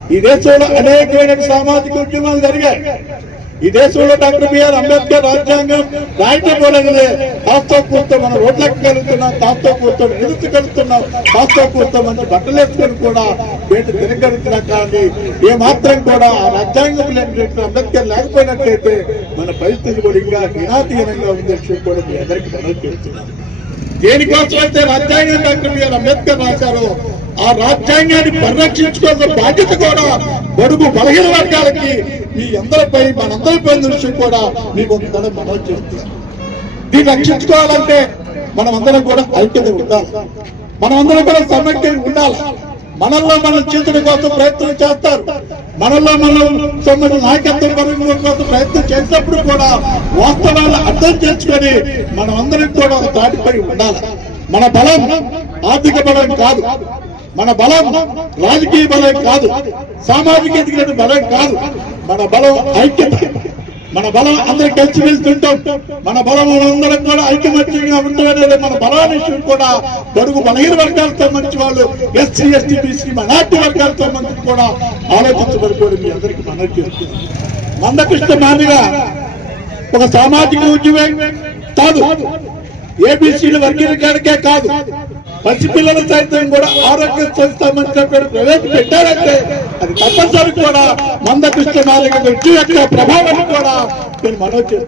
ఈ దేశంలో అనేకమైన సామాజిక ఉద్యమాలు జరిగాయి. ఈ దేశంలో డాక్టర్ బిఆర్ అంబేద్కర్ రాజ్యాంగం రాయటం పోలేదే కాస్తో కూర్చో మనం రోడ్లకు కలుగుతున్నాం, కాస్తో కూర్చో నిలుచుకెళ్తున్నాం, కాస్తో కూర్చో మంచి బట్టలు వేసుకొని కూడా బయట తిరగలుగుతున్నాం. కానీ ఏమాత్రం కూడా ఆ రాజ్యాంగం లేని అంబేద్కర్ లేకపోయినట్లయితే మన పరిస్థితి కూడా ఇంకా హీనాతీనంగా ఉందని కూడా మీ అందరికీ మనవి చేస్తున్నాం. దేనికోసం అయితే రాజ్యాంగం డాక్టర్ బిఆర్ అంబేద్కర్ రాశారో ఆ రాజ్యాంగాన్ని పరిరక్షించుకోవాల్సిన బాధ్యత కూడా బడుగు బలహీన వర్గాలకి మీ అందరిపై మనందరిపై దృష్టి కూడా మీకు ఒకసారి మనవి చేస్తున్నాం. దీన్ని రక్షించుకోవాలంటే మనమందరం కూడా ఐక్యత ఉండాలి, మనమందరం కూడా సమైక్య ఉండాలి. మనల్లో మనం చీల్చడం కోసం ప్రయత్నం చేస్తారు, మనల్లో మనం సంబంధించిన నాయకత్వం పరిగణన కోసం ప్రయత్నం చేసినప్పుడు కూడా వాస్తవాలను అర్థం చేసుకొని మనం అందరం కూడా ఒక తాటిపై ఉండాలి. మన బలం ఆర్థిక బలం కాదు, మన బలం రాజకీయ బలం కాదు, సామాజిక ఎదిగిన బలం కాదు. మన బలం ఐక్యత, మన బలం అందరూ కలిసి వెళ్తుంటాం. మన బలం అందరం కూడా ఐకమత్యంగా ఉంటుందనేది మన బలాన్ని కూడా బడుగు బలహీన వర్గాలకు సంబంధించిన వాళ్ళు, ఎస్సీ ఎస్టీ బీసీ మైనార్టీ వర్గాలకు సంబంధించి కూడా ఆలోచించబడుకోవడం మీ అందరికీ మనవి చేస్తుంది. మందకృష్ణ మాదిగా ఒక సామాజిక ఉద్యమం కాదు, ఏబీసీల వర్గీకరణకే కాదు, పసిపిల్లల సైతం కూడా ఆరోగ్య సంస్థ ప్రవేశపెట్టారంటే అది తప్పనిసరి కూడా మందకృష్ణ మాదిగ వ్యక్తి యొక్క ప్రభావాన్ని కూడా నేను మనవి చేస్తాను.